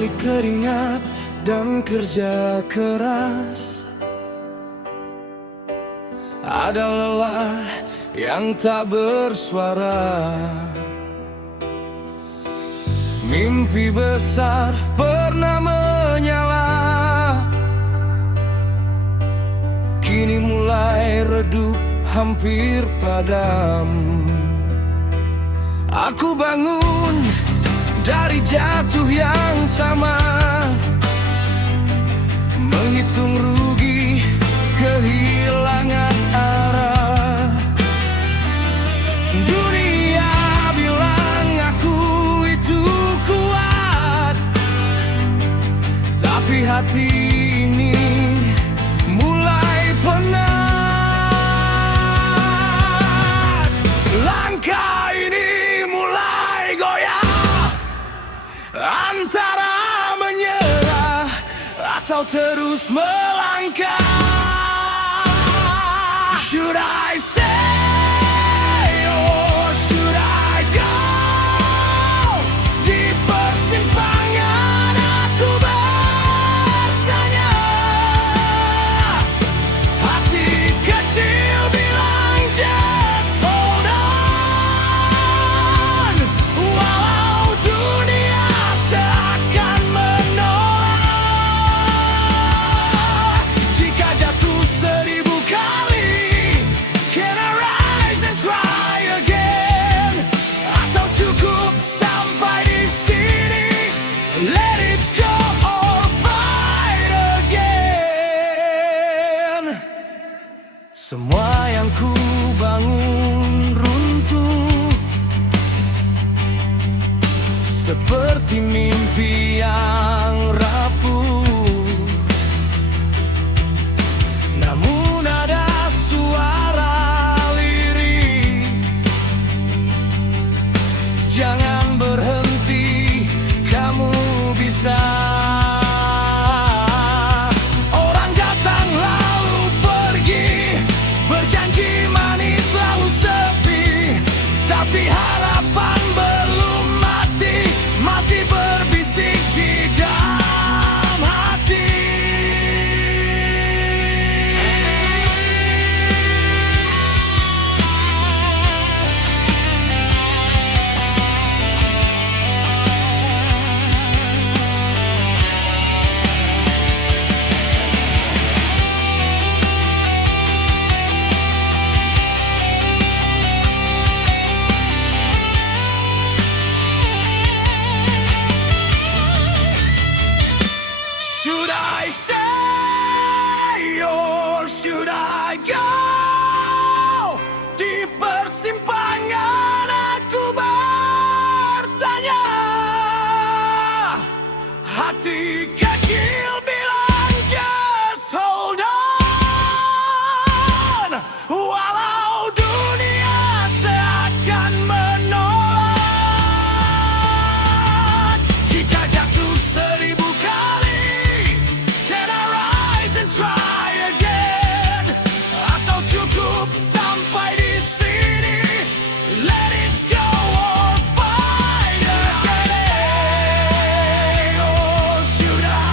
balik keringat dan kerja keras. Ada lelah yang tak bersuara. Mimpi besar pernah menyala, kini mulai redup hampir padam. Aku bangun dari jatuh yang sama, menghitung rugi, kehilangan arah. Dunia bilang aku itu kuat, tapi hati ini mulai penat. Langkah ini mulai goyah, antara menyerah atau terus melangkah. Should I stay or should I go? Di persimpangan aku bertanya. Hati kecil bilang just hold on, walau dunia seakan menolak. Jika jatuh 1000 kali, can I rise and try again? Atau cukup sampai di sini, let it go or fight again. Semua yang ku bangun runtuh, seperti mimpi yang rapuh. Namun ada suara lirik, jangan berhenti, kamu bisa. Orang datang lalu pergi, berjanji manis lalu sepi, tapi harapan belum mati, masih berbisik di dalam hati. Should I stay or should I go? Di persimpangan aku bertanya. Hati kecil bilang just hold on, walau dunia seakan menolak. Jika jatuh 1000 kali, can I rise and try again? Atau cukup sampai di sini, let it go or fight again. Or should I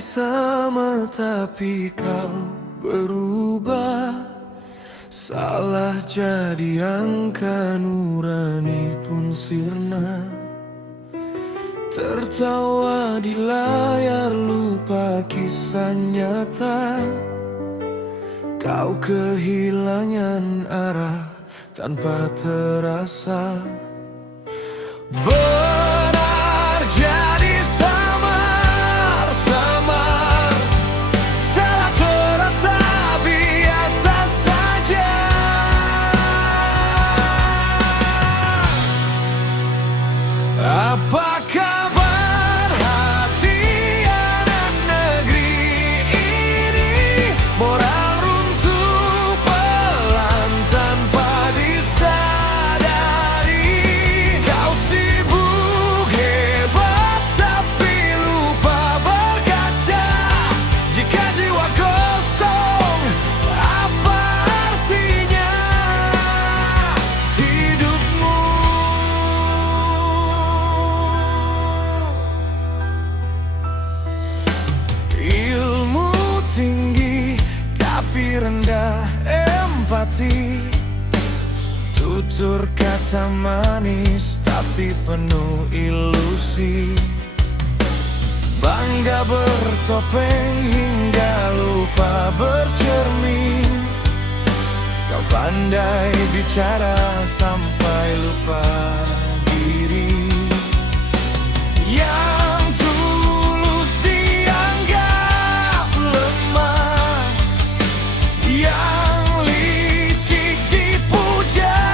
masih sama tapi kau berubah. Salah jadi angka, nurani pun sirna. Tertawa di layar, lupa kisah nyata. Kau kehilangan arah tanpa terasa. Benar jadi samar-samar, salah terasa biasa saja. Apa kabar hati anak negeri ini? Moral runtuh pelan tanpa disadari. Kau sibuk hebat tapi lupa berkaca. Jika jiwa kosong, apa artinya hidupmu? Ilmu tinggi tapi rendah empati. Tutur kata manis tapi penuh ilusi. Bangga bertopeng hingga lupa bercermin. Kau pandai bicara sampai lupa diri. Yang tulus dianggap lemah, yang licik dipuja-puja.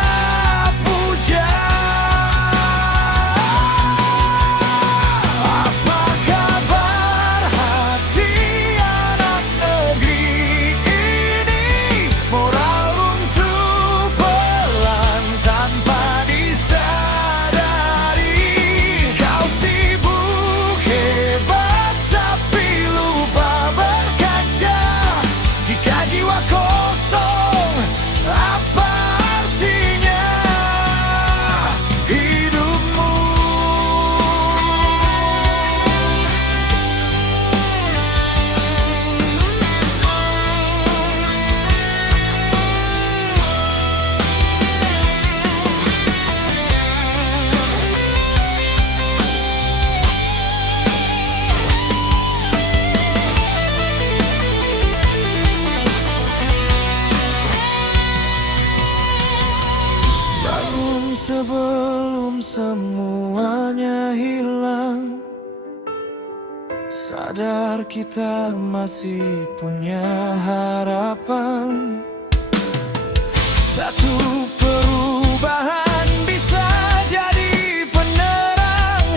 Apa kabar hati anak negeri ini? Moral runtuh pelan tanpa disadari. Kau sibuk hebat tapi lupa berkaca. Jika jiwa kosong, apa artinya hidupmu? Bangun sebelum semuanya hilang. Sadar kita masih punya harapan. Satu perubahan bisa jadi penerang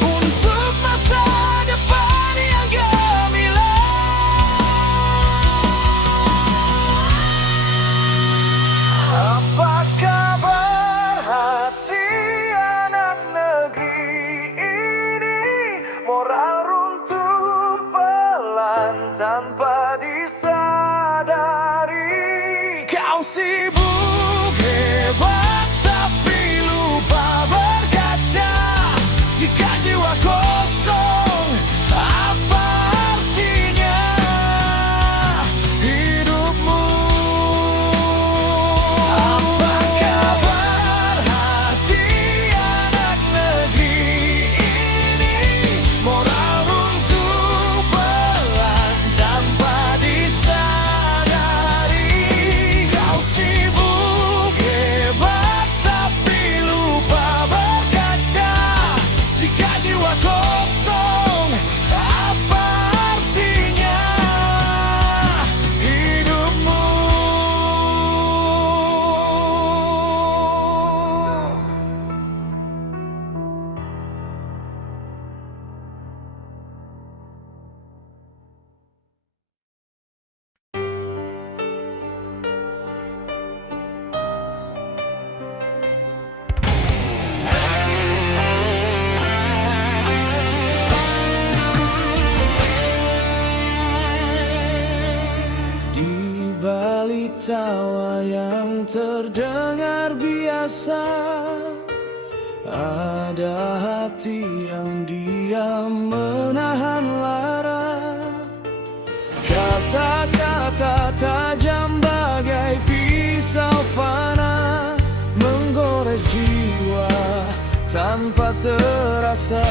untuk masa depan yang gemilang. Apa kabar hati anak negeri ini? Moral runtuh pelan tanpa disadari. Kau sibuk hebat tapi lupa berkaca. Jika jiwa kosong, apa artinya hidupmu? Apa kabar hati anak negeri ini? Moral runtuh pelan tanpa disadari. Kau sibuk hebat tapi lupa berkaca. Jika jiwa kosong, apa artinya hidupmu? Di balik tawa yang terdengar biasa, ada hati yang diam menahan lara. tajam bagai pisau fana, menggores jiwa tanpa terasa.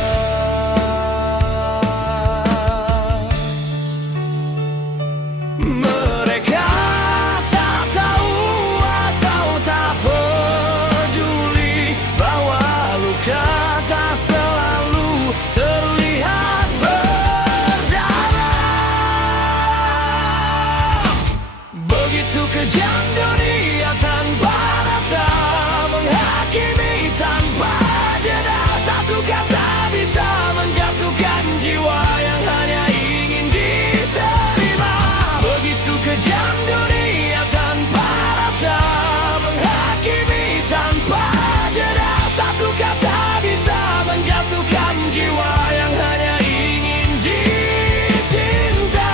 Mereka tak tahu atau tak peduli bahwa luka tak selalu terlihat berdarah. Begitu kejam dunia tanpa rasa, menghakimi tanpa jeda. Satu kata bisa menjatuhkan jiwa yang hanya ingin diterima. Begitu kejam dunia tanpa rasa, menghakimi tanpa jeda. Satu kata bisa menjatuhkan jiwa yang hanya ingin dicinta.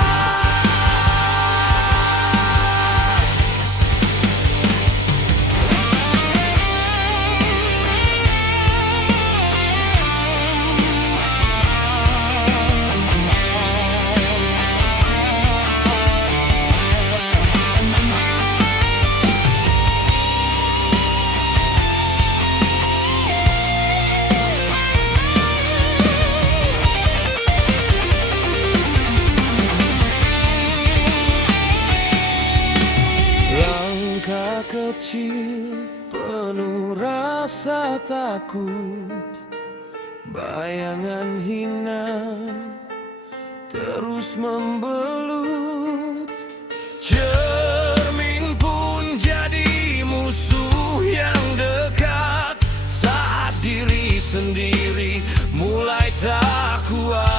Langkah kecil penuh rasa takut, bayangan hina terus membelut. Cermin pun jadi musuh yang dekat saat diri sendiri mulai tak kuat.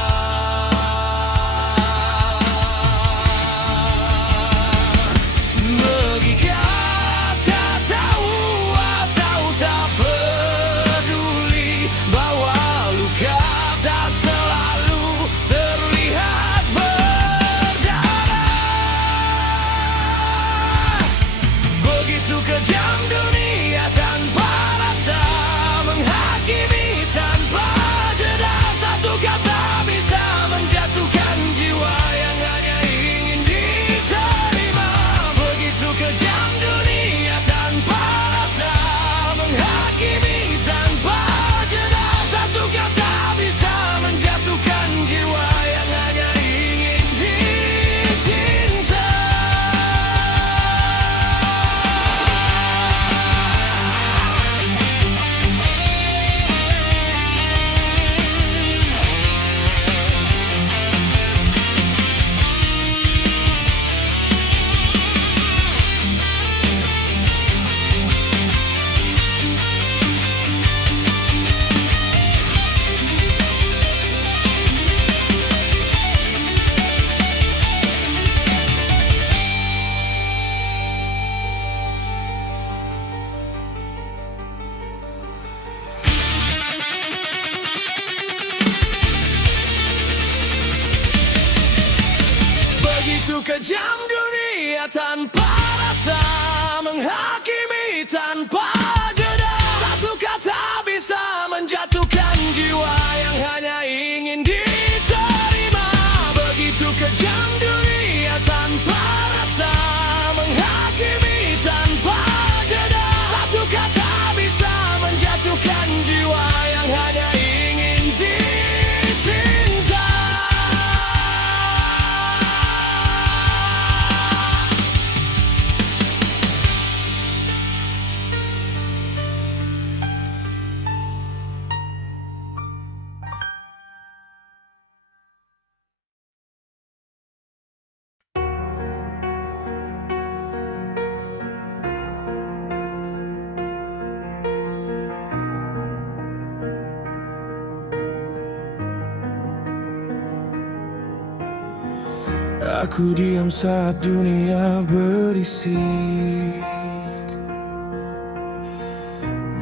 Logika tak tahu atau tak peduli bahwa luka tak selalu terlihat berdarah. Begitu kejam dunia tanpa rasa, menghakimi tanpa jeda. Satu kata bisa menjatuhkan jiwa yang hanya ingin diterima. Begitu kejam dunia tanpa rasa, menghakimi tanpa jeda. Satu kata bisa menjatuhkan jiwa yang hanya ingin dicinta. Begitu kejam dunia tanpa rasa, menghakimi tanpa jeda. Satu kata bisa menjatuhkan jiwa yang hanya ingin diterima. Begitu kejam dunia tanpa rasa, menghakimi tanpa jeda. Satu kata bisa menjatuhkan jiwa yang hanya ingin dicinta. Aku diam saat dunia berisik,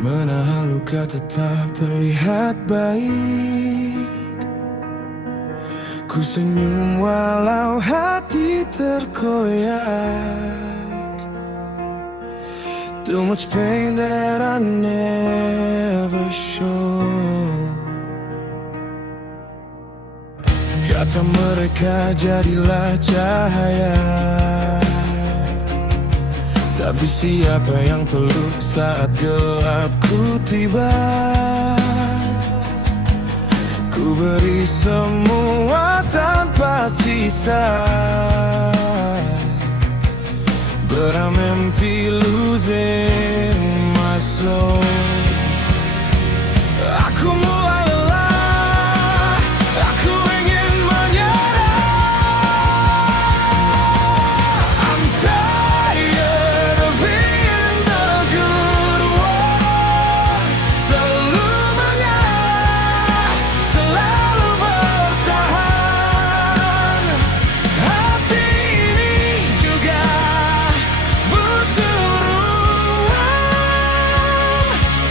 menahan luka tetap terlihat baik. Ku senyum walau hati terkoyak. Too much pain that I never show. Kata mereka jadilah cahaya Tapi siapa yang peluk saat gelapku tiba? Ku beri semua tanpa sisa, but I'm empty, losing my soul. Aku mulai lelah, aku ingin menyerah. I'm tired of being the good one. Selalu mengalah, selalu bertahan. Hati ini juga butuh ruang.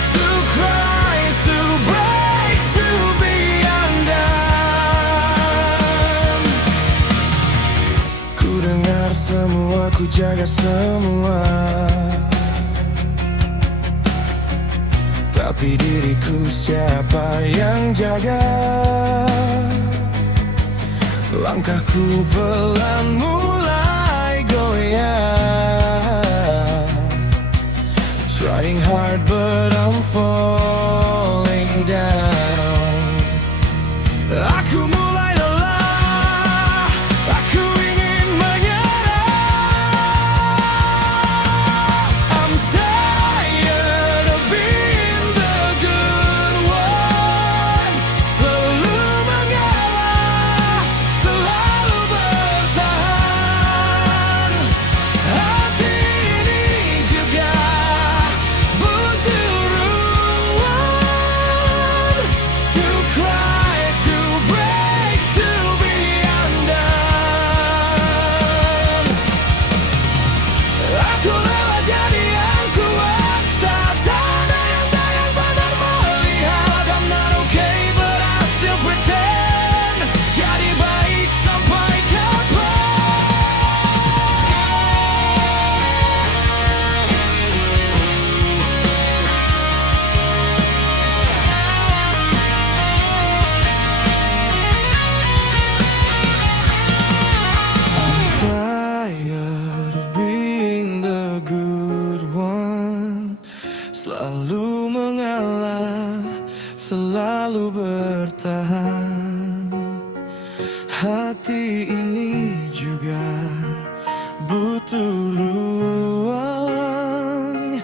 To cry, to break, to be undone. Ku dengar semua, ku jaga semua, tapi diriku siapa yang jaga? Langkahku pelan mulai goyah. Trying hard but I'm falling down. Aku mulai lelah, aku ingin menyerah. I'm tired of being the good one. Selalu mengalah, selalu bertahan. Hati ini juga butuh ruang. To cry, to break, to be undone. Aku lelah jadi yang kuat saat ada yang benar melihat. I'm not okay but I still pretend. Jadi baik sampai kapan? I'm tired of being the good one. Selalu mengalah, selalu bertahan. Hati ini juga butuh ruang.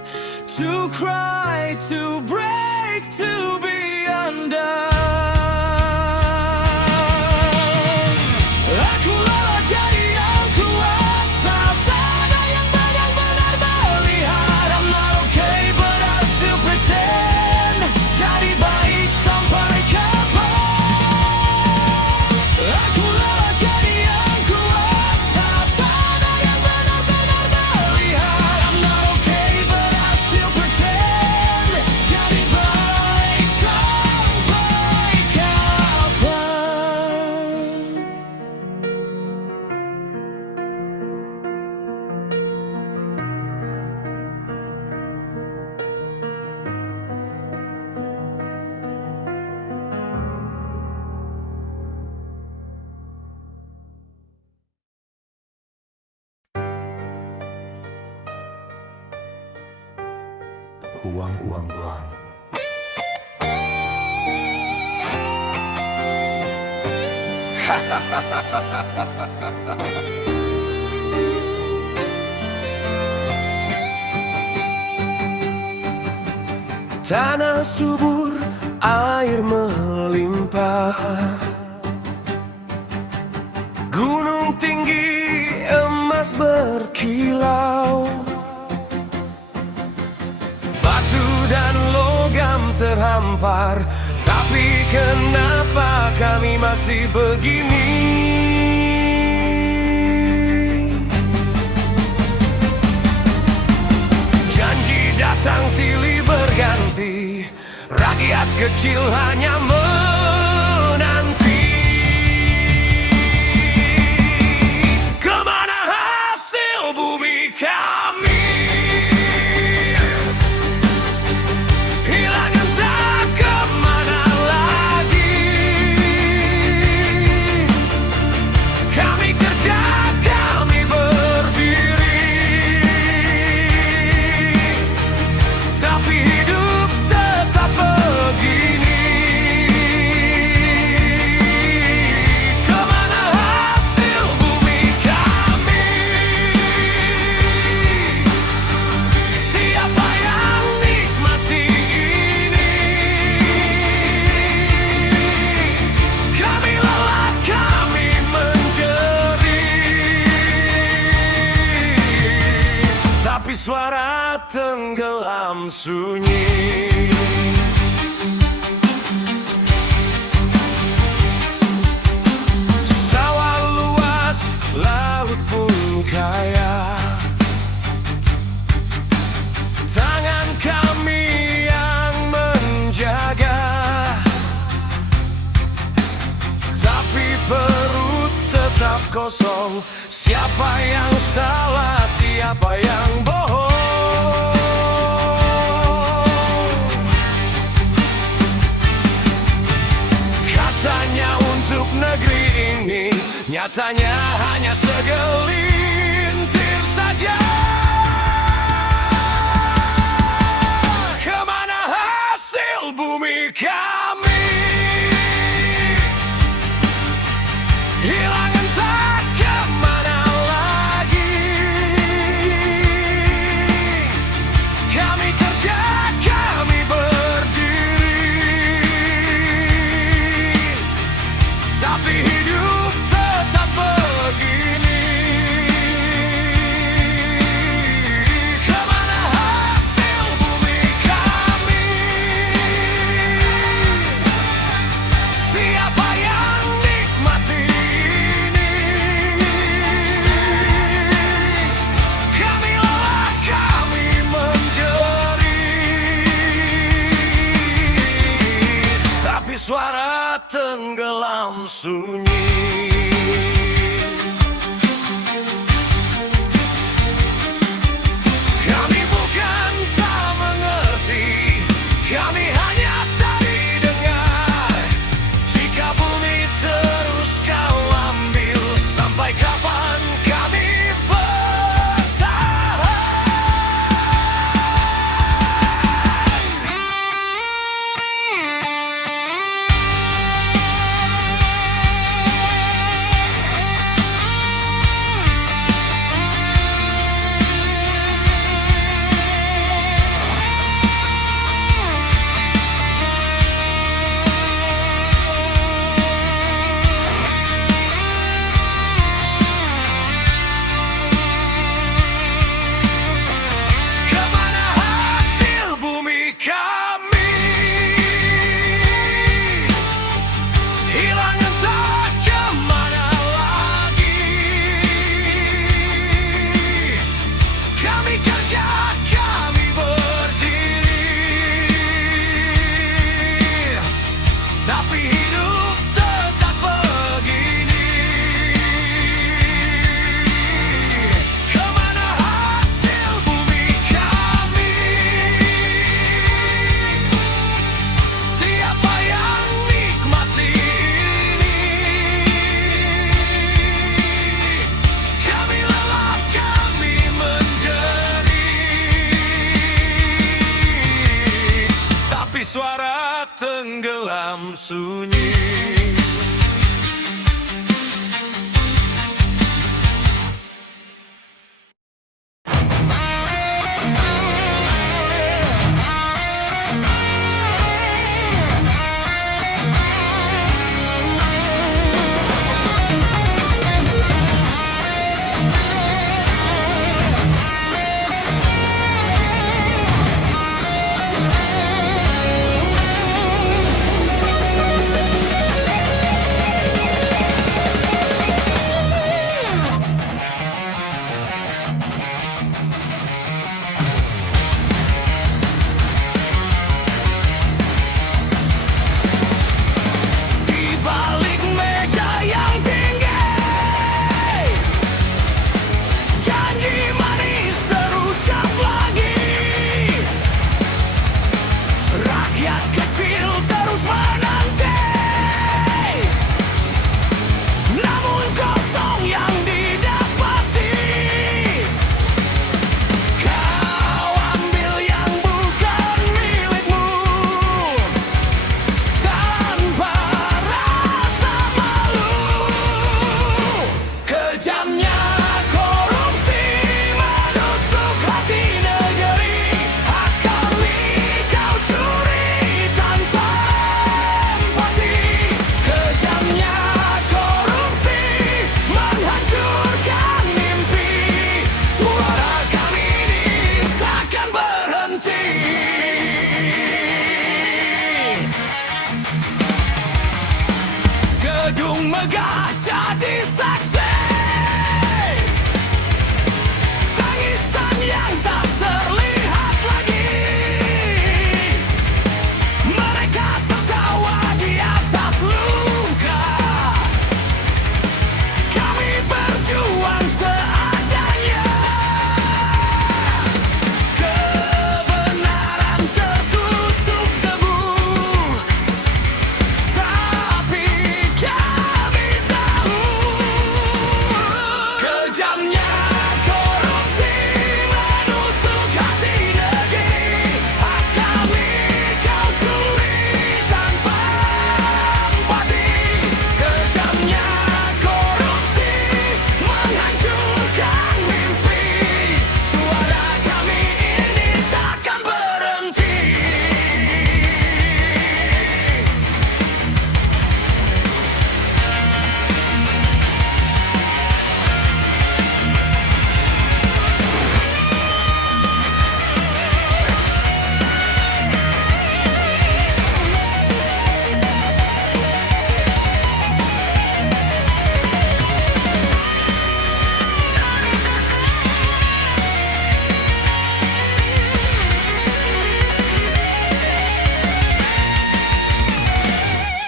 To cry, to break, to be undone. Aku lelah jadi yang kuat saat ada yang benar-benar melihat. I'm not okay but I still pretend. Jadi baik sampai kapan? Aku lelah jadi yang kuat saat ada yang benar-benar melihat. I'm not okay but I still pretend. Jadi baik sampai kapan? Uang, uang, uang. Tanah subur, air melimpah. Gunung tinggi, emas berkilau. Batu dan logam terhampar, tapi kenapa kami masih begini? Janji datang silih berganti, rakyat kecil hanya menanti. Kemana hasil bumi kami? Hilang entah kemana lagi. Kami kerja, kami berdiri. tenggelam sunyi. Sawah luas, laut pun kaya, tangan kami yang menjaga. Tapi perut tetap kosong. Siapa yang salah, siapa yang bohong? Katanya untuk negeri ini, nyatanya hanya segelintir saja. Kemana hasil bumi kami? Hilang entah kemana lagi. Kami kerja, kami berdiri, tapi hidup tetap begini. Kemana hasil bumi kami? Siapa yang nikmati ini? Kami lelah, kami menjerit, tapi suara tenggelam sunyi. Kami bukan tak mengerti, kami hanya tadi dengar. Jika bumi terus kau ambil, sampai kapan kami bertahan? Kemana hasil bumi kami? Hilang entah kemana lagi. Kami kerja, kami berdiri, tapi hidup tetap begini. Kemana hasil bumi kami? Siapa yang nikmati ini? Kami lelah, kami menjerit, tapi suara tenggelam sunyi. yang megah jadi saksi. Tangisan yang tak terlihat lagi, mereka tertawa di atas luka. Kami berjuang seadanya. Kebenaran tertutup debu, tapi kami tahu kejamnya korupsi menusuk hati negeri. Hak kami kau curi tanpa empati. Kejamnya korupsi menghancurkan mimpi. Suara kami ini takkan berhenti.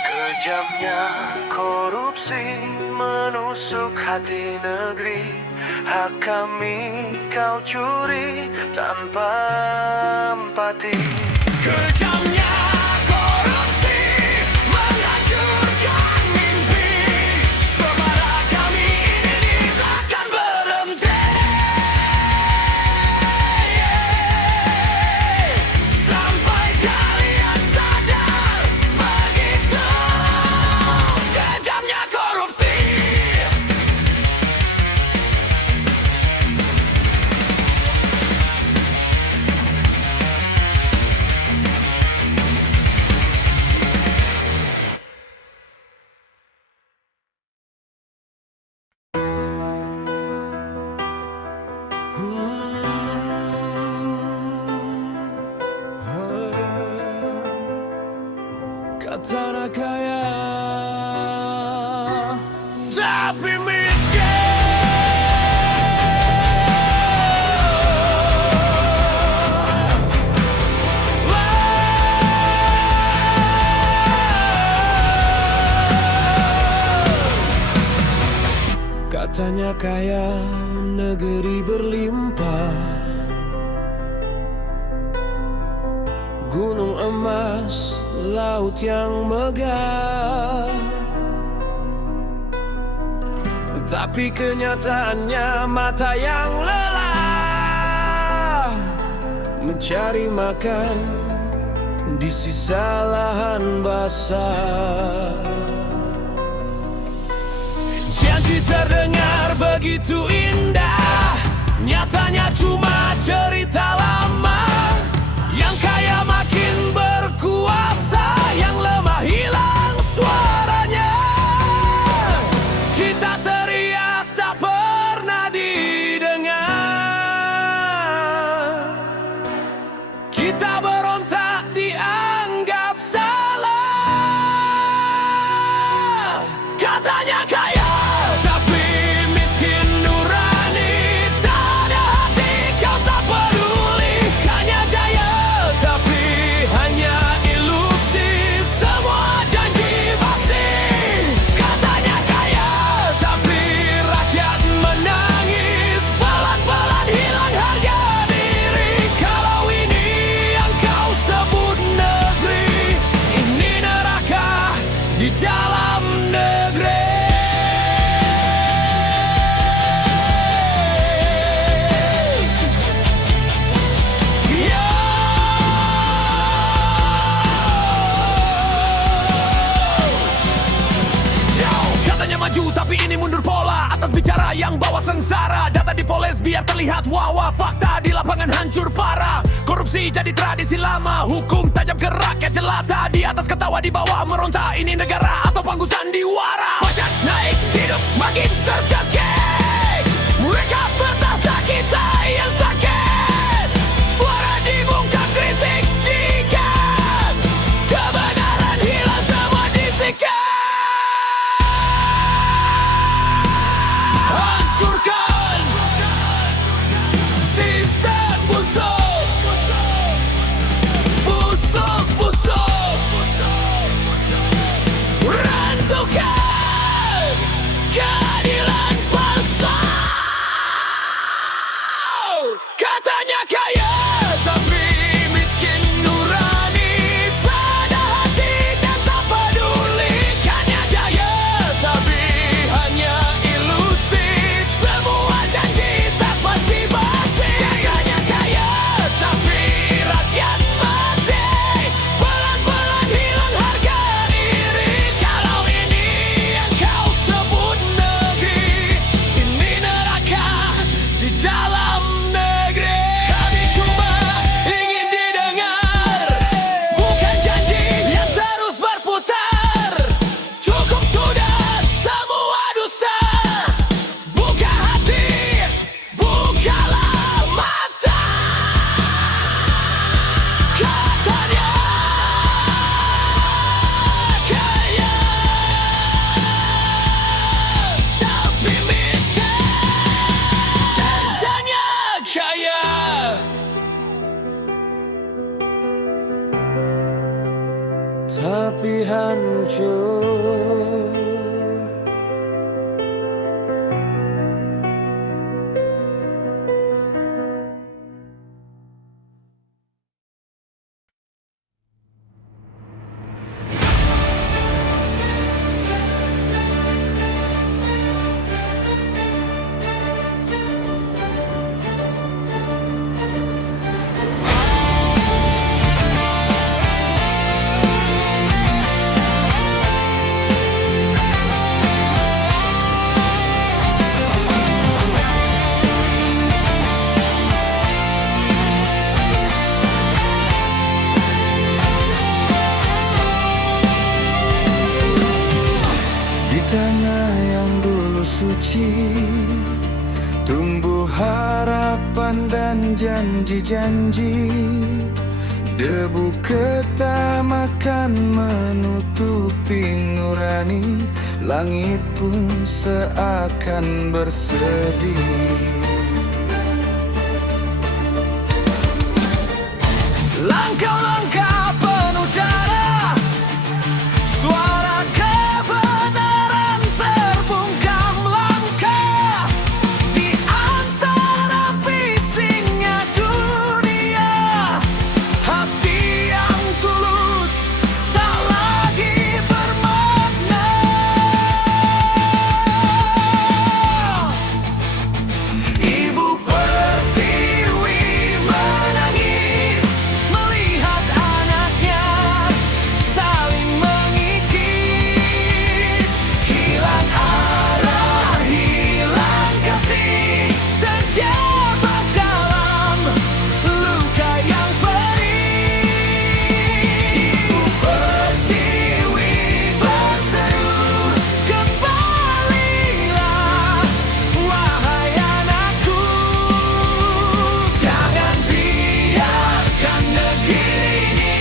Kejamnya korupsi menusuk hati negeri. Hak kami kau curi tanpa empati. Kejamnya korupsi menghancurkan mimpi. Suara kami ini takkan berhenti. Sampai kalian sadar begitu kejamnya korupsi. Kata anak kaya tapi miskin. Katanya kaya, negeri berlimpah, gunung emas, laut yang megah. Tapi kenyataannya mata yang lelah mencari makan di sisa lahan basah. Janji terdengar begitu indah, nyatanya cuma cerita lama. Yang kaya makin berkuasa, yang lemah hilang suaranya. Kita teriak tak pernah didengar. Kita berontak dianggap salah. Katanya kaya tapi miskin nurani. Tak ada hati, kau tak peduli. Hanya jaya tapi hanya ilusi. Semua janji basi. Katanya kaya tapi rakyat menangis. Pelan-pelan hilang harga diri. Kalau ini yang kau sebut negeri, ini neraka di dalam negeri. Katanya maju tapi ini mundur pola. Atas bicara yang bawa sengsara. Data dipoles biar terlihat wawa. Fakta di lapangan hancur parah. Korupsi jadi tradisi lama. Hukum tajam ke rakyat jelata. Di atas ketawa, di bawah meronta. Ini negara atau panggung sandiwara. Pajak naik, hidup makin terjangkit. Mereka bertahta, kita yang sakit. Suara dibungkam, kritik diikat. Kebenaran hilang, semua disikat. tapi hancur. Tanah yang dulu suci, tumbuh harapan dan janji-janji. Debu ketamakan menutupi nurani, langit pun seakan bersedih. Langkah-langkah penuh darah, suara kebenaran terbungkam langkah di antara bisingnya dunia. Hati yang tulus tak lagi bermakna. Ibu Pertiwi menangis melihat anaknya saling mengikis. Hilang arah, hilang kasih, terjebak dalam luka yang perih. Ibu Pertiwi berseru, kembalilah wahai anakku. Jangan biarkan negeri ini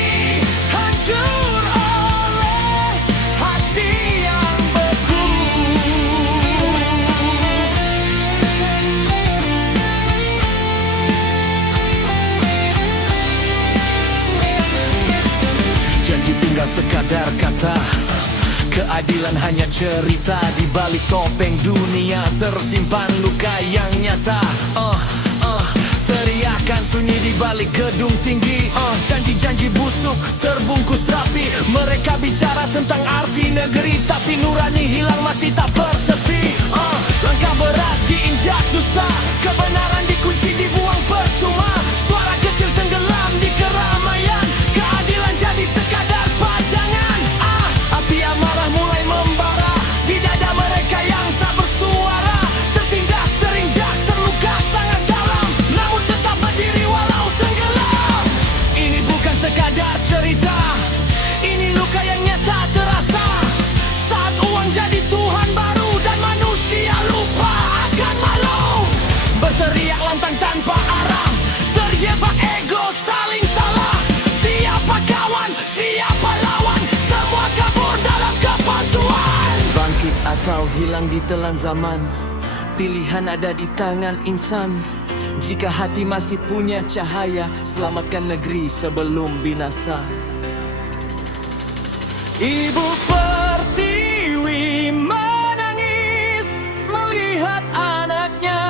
hancur oleh hati yang beku. Janji tinggal sekadar kata, keadilan hanya cerita. Di balik topeng dunia tersimpan luka yang nyata. Teriakan sunyi di balik gedung tinggi. Janji-janji busuk terbungkus rapi. Mereka bicara tentang arti negeri, tapi nurani hilang mati tak bertepi. Langkah berat diinjak dusta, kebenaran dikunci dibuang percuma. Suara kecil tenggelam di keramaian, keadilan jadi sekadar pajangan. Api amarah mulai membara di dada mereka yang tak bersuara. Tertindas, terinjak, terluka sangat dalam, namun tetap berdiri walau tenggelam. Ini bukan sekadar cerita, ini luka yang nyata terasa. Saat uang jadi Tuhan baru dan manusia lupa akan malu. Berteriak lantang tanpa arah, terjebak ego saling salah. Siapa kawan, siapa lawan, semua kabur dalam kepalsuan. Bangkit atau hilang ditelan zaman, pilihan ada di tangan insan. Jika hati masih punya cahaya, selamatkan negeri sebelum binasa. Ibu Pertiwi menangis melihat anaknya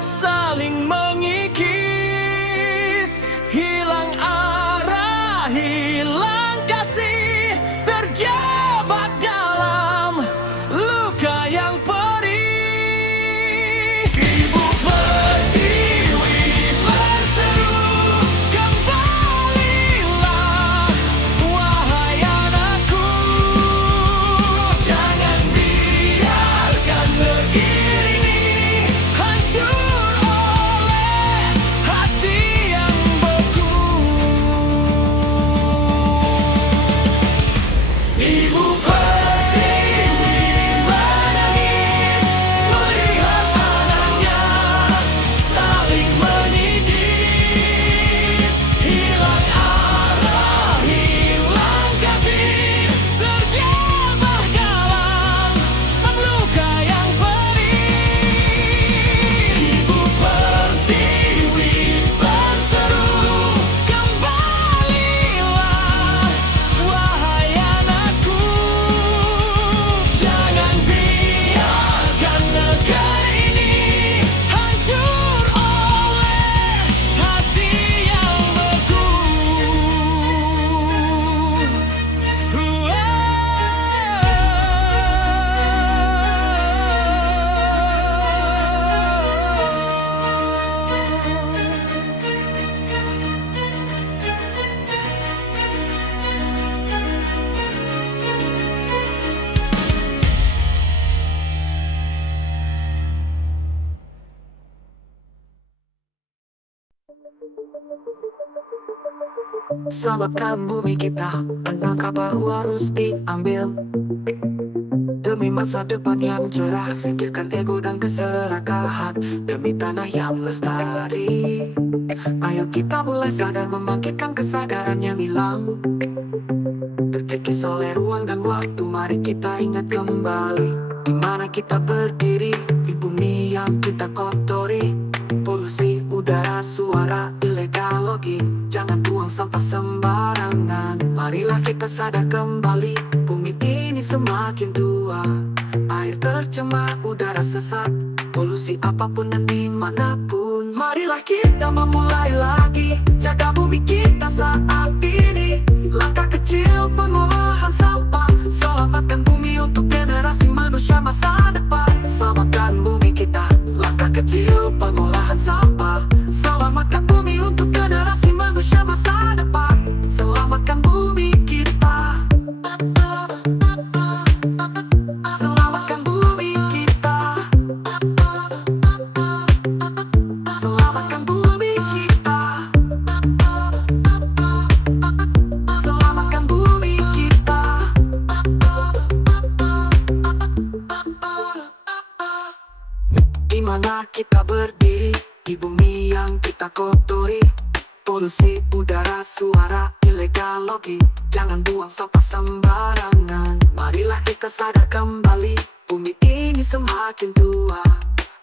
saling mengikis. Hilang arah, hilang kasih, terjebak dalam luka yang perih. Ibu Pertiwi berseru, kembalilah wahai anakku. Selamatkan bumi kita, langkah baru harus diambil demi masa depan yang cerah. Singkirkan ego dan keserakahan demi tanah yang lestari. Ayo kita mulai sadar, membangkitkan kesadaran yang hilang. Terkikis oleh ruang dan waktu, mari kita ingat kembali di mana kita berdiri, di bumi yang kita kotori. Polusi udara, suara ilegal logi, jangan buang sampah sembarangan. Marilah kita sadar kembali, bumi ini semakin tua. Air tercemar, udara sesak, polusi apapun dan dimanapun. Marilah kita memulai lagi, jaga bumi kita saat ini. Langkah kecil pengolahan sampah, selamatkan bumi untuk generasi manusia masa depan. Selamatkan bumi kita, langkah kecil pengolahan sampah, selamatkan bumi untuk generasi manusia masa depan. Selamatkan bumi kita, selamatkan bumi kita, selamatkan bumi kita, selamatkan bumi kita. Di mana kita berdiri, di bumi yang kita kotori. Polusi udara, suara ilegal logi, jangan buang sampah sembarangan. Marilah kita sadar kembali, bumi ini semakin tua.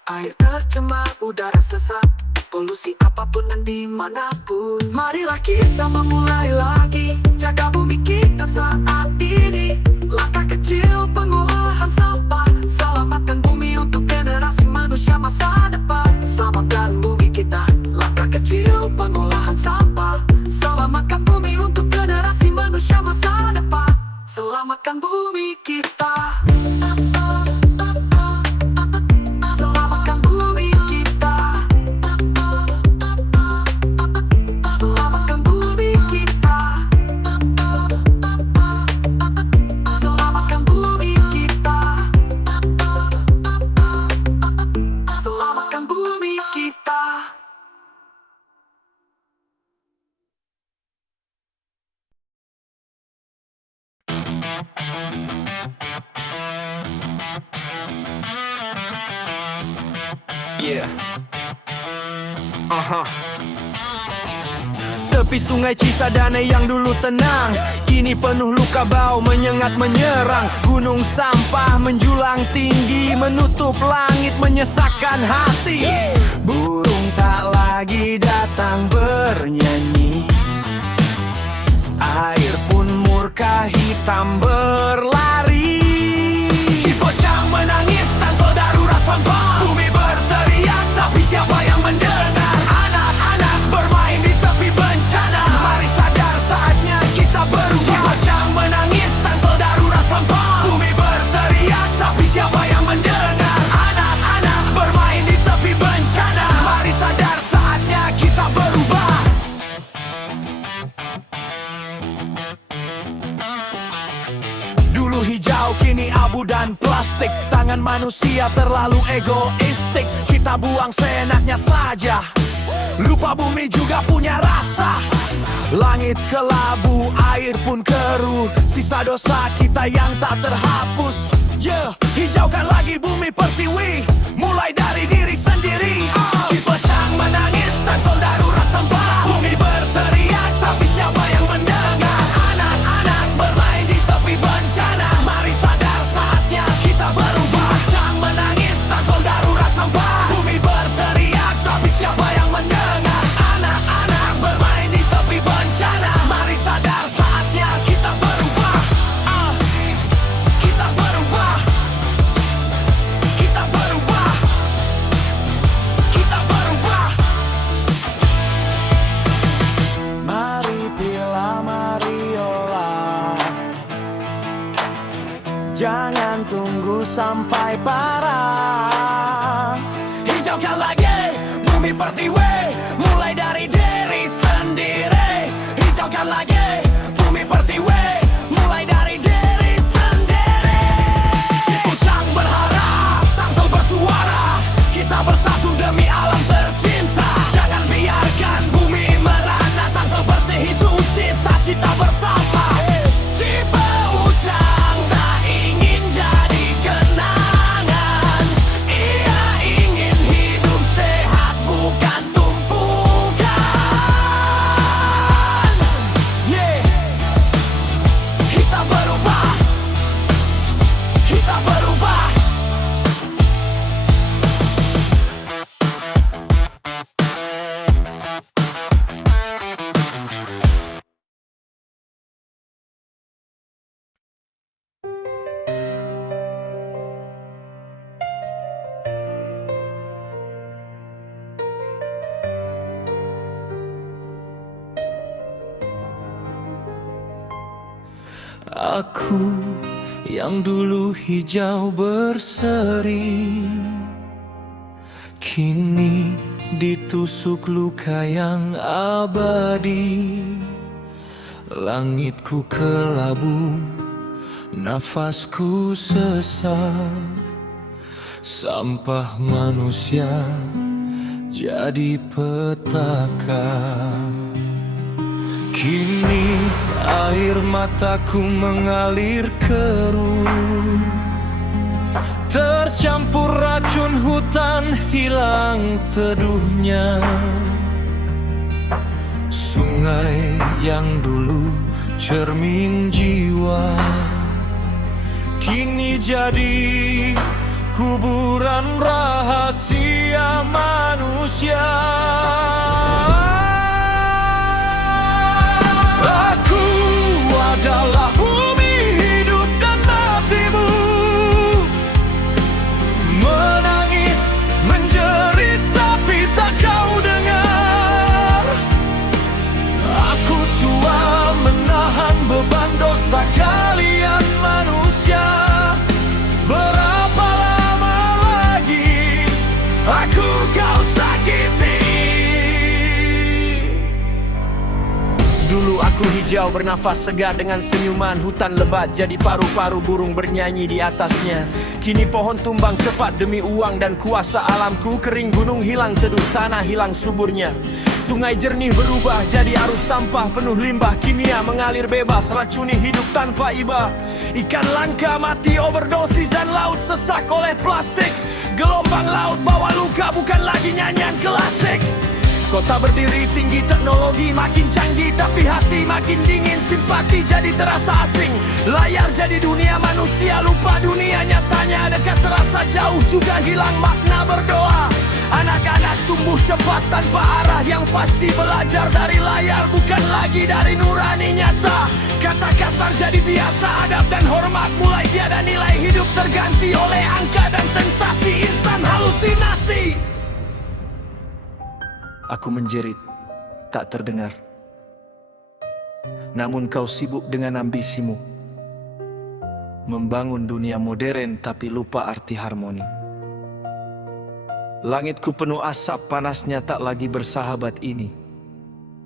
Air tercemar, udara sesak, polusi apapun dan dimanapun. Marilah kita memulai lagi, jaga bumi kita saat ini. Langkah kecil pengolahan sampah, selamatkan bumi untuk generasi manusia masa depan. Selamatkan bumi kita, langkah kecil pengolahan sampah, selamatkan bumi untuk generasi manusia masa depan. Selamatkan bumi kita, selamatkan bumi kita, selamatkan bumi kita, selamatkan bumi kita, selamatkan bumi kita. Yeah. Tepi sungai Cisadane yang dulu tenang, kini penuh luka bau menyengat menyerang. Gunung sampah menjulang tinggi, menutup langit menyesakkan hati. Burung tak lagi datang bernyanyi, air pun murka hitam berlari. Cipocang menangis, tangsel darurat sampah. Bumi berteriak, tapi siapa yang mendengar? Anak-anak bermain di tepi bencana. Mari sadar, saatnya kita berubah. Cipocang menangis, tangsel darurat sampah. Bumi berteriak, tapi siapa yang mendengar? Anak-anak bermain di tepi bencana. Mari sadar, saatnya kita berubah. Dulu hijau, kini abu dan plastik. Tangan manusia terlalu egoistik. Kita buang seenaknya saja, lupa bumi juga punya rasa. Langit kelabu, air pun keruh, sisa dosa kita yang tak terhapus. Hijaukan lagi bumi pertiwi, mulai dari diri sendiri. Cipecang menangis, tangsel darurat sampah. Bumi berteriak, tapi siapa yang mendengar? Anak-anak bermain di tepi bencana. Mari sadar, saatnya kita berubah. Cipecang menangis, tangsel darurat sampah. Bumi berteriak, tapi siapa yang mendengar? Anak-anak bermain di tepi bencana. Mari sadar, saatnya kita berubah. Kita berubah. Kita berubah. Kita berubah. Mari pilih, mari olah. Jangan tunggu sampai parah. Hijaukan lagi bumi pertiwi, mulai dari diri sendiri. Hijaukan lagi bumi pertiwi, mulai dari diri sendiri. Cipecang berharap, tangsel bersuara. Kita bersatu demi alam tercinta. Jangan biarkan bumi merana, tangsel bersih itu cita. Aku yang dulu hijau berseri, kini ditusuk luka yang abadi. Langitku kelabu, nafasku sesak, sampah manusia jadi petaka. Kini air mataku mengalir keruh, tercampur racun hutan, hilang teduhnya. Sungai yang dulu cermin jiwa, kini jadi kuburan rahasia manusia. Aku adalah bumi, hidup dan matimu, menangis, menjerit tapi tak kau dengar. Aku tua menahan beban dosa kalian manusia. Berapa lama lagi aku kau sakiti? Dulu aku hijau bernafas segar dengan senyuman, hutan lebat jadi paru-paru burung bernyanyi di atasnya. Kini pohon tumbang cepat demi uang dan kuasa alamku, kering gunung hilang teduh, tanah hilang suburnya. Sungai jernih berubah jadi arus sampah penuh limbah kimia mengalir bebas, racuni hidup tanpa iba. Ikan langka mati overdosis dan laut sesak oleh plastik. Gelombang laut bawa luka, bukan lagi nyanyian klasik. Kota berdiri tinggi, teknologi makin canggih, tapi hati makin dingin, simpati jadi terasa asing. Layar jadi dunia manusia, lupa dunia nyatanya. Dekat terasa jauh, juga hilang makna berdoa. Anak-anak tumbuh cepat tanpa arah yang pasti, belajar dari layar bukan lagi dari nurani nyata. Kata kasar jadi biasa, adab dan hormat mulai tiada nilai. Hidup terganti oleh angka dan sensasi instan, halusinasi. Aku menjerit, tak terdengar. Namun kau sibuk dengan ambisimu, membangun dunia modern tapi lupa arti harmoni. Langitku penuh asap, panasnya tak lagi bersahabat ini.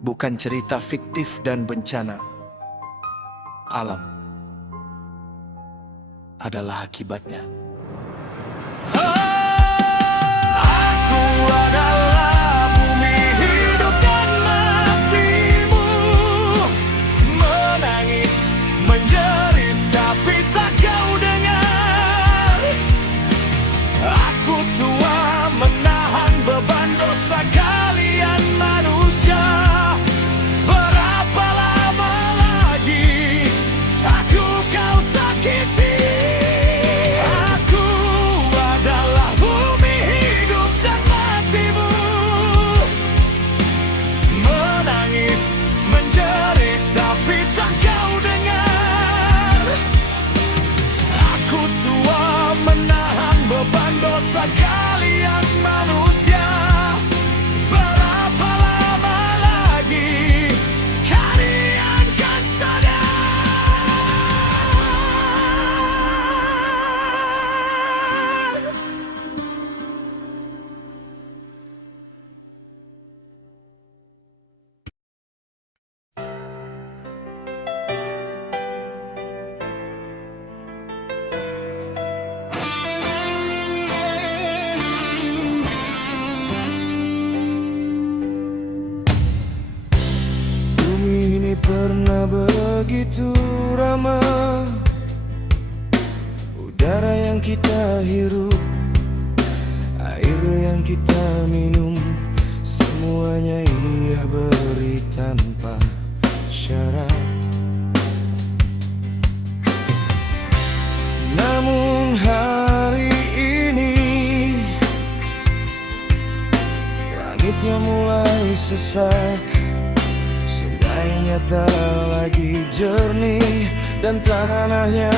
Bukan cerita fiktif dan bencana. Alam adalah akibatnya. Aku adalah bumi, hidup dan matimu, menangis, menjerit tapi tak kau dengar. Aku tua menahan beban dosa kalian manusia. Berapa lama lagi aku kau sakiti? Aku adalah bumi, hidup dan matimu, menangis, menjerit tapi tak kau dengar. Aku tua menahan beban dosa kalian manusia. Berapa lama lagi kalian kan sadar? Bumi ini pernah begitu ramah, udara yang kita hirup, air yang kita minum, semuanya ia beri tanpa syarat. Namun hari ini langitnya mulai sesak, sungainya tak lagi jernih, dan tanahnya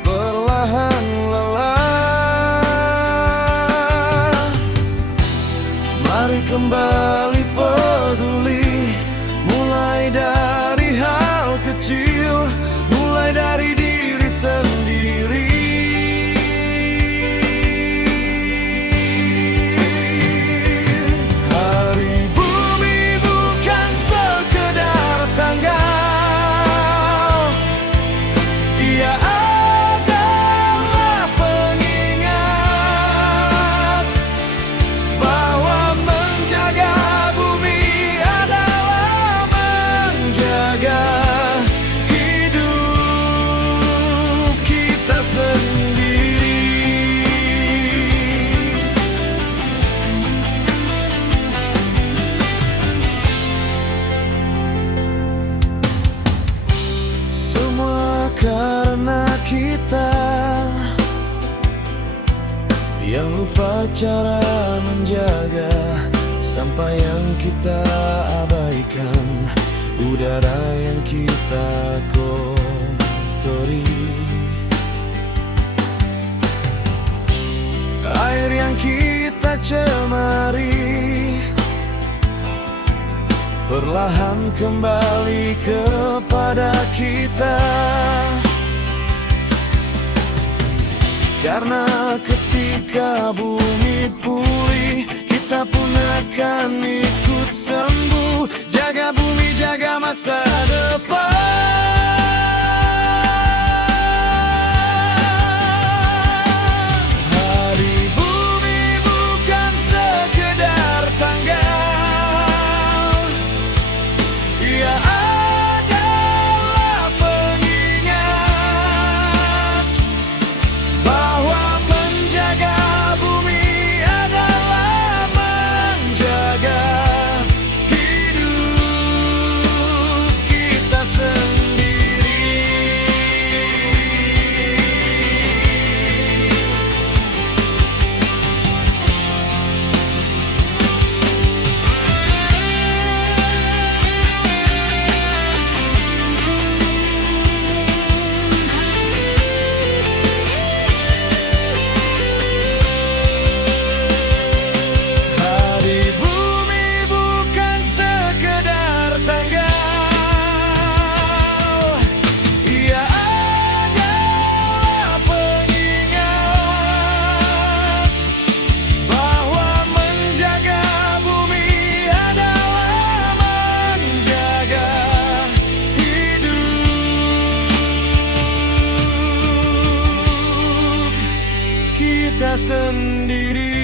perlahan lelah. Mari kembali peduli, mulai dari hal kecil, mulai dari apa cara menjaga sampah yang kita abaikan, udara yang kita kotori, air yang kita cemari, perlahan kembali kepada kita. Karena ketika bumi pulih, kita pun akan ikut sembuh. Jaga bumi, jaga masa depan. Hari bumi bukan sekedar tanggal, ia adalah pengingat bahwa menjaga bumi adalah menjaga hidup kita sendiri. Hari bumi bukan sekedar tanggal, ia adalah pengingat bahwa menjaga bumi adalah menjaga hidup kita sendiri.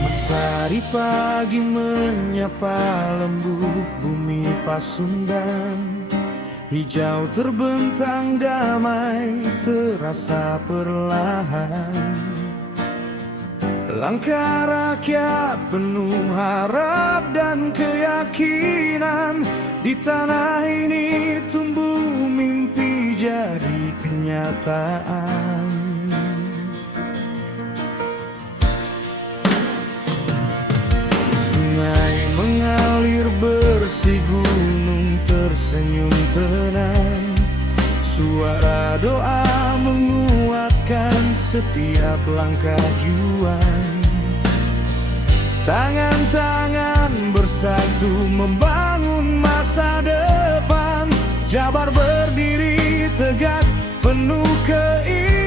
Mentari pagi menyapa lembut bumi Pasundan, hijau terbentang damai terasa perlahan. Langkah rakyat penuh harap dan keyakinan, di tanah ini tumbuh mimpi jadi kenyataan. Sungai mengalir bersih, gunung tersenyum tenang, suara doa menguatkan setiap langkah juang. Tangan-tangan bersatu membangun masa depan, Jabar berdiri tegak penuh keindahan.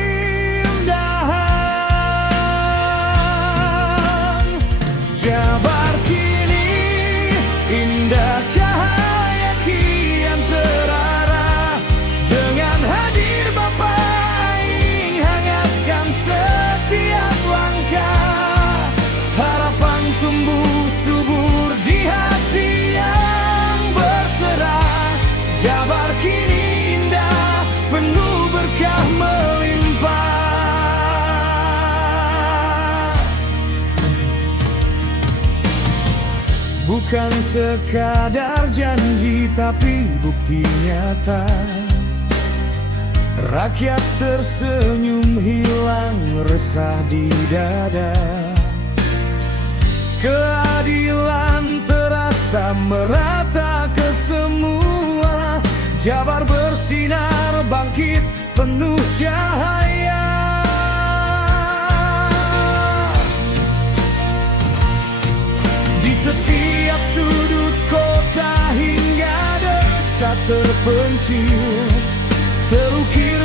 Jabar kini indah, cahaya kian terarah, dengan hadir Bapa Aing hangatkan setiap langkah. Harapan tumbuh subur di hati yang berserah. Jabar kini indah, penuh berkah melimpah. Bukan sekadar janji tapi bukti nyata. Rakyat tersenyum, hilang resah di dada. Keadilan terasa merata ke semua. Jabar bersinar bangkit penuh cahaya. Di setiap sudut kota hingga desa terpencil, terukir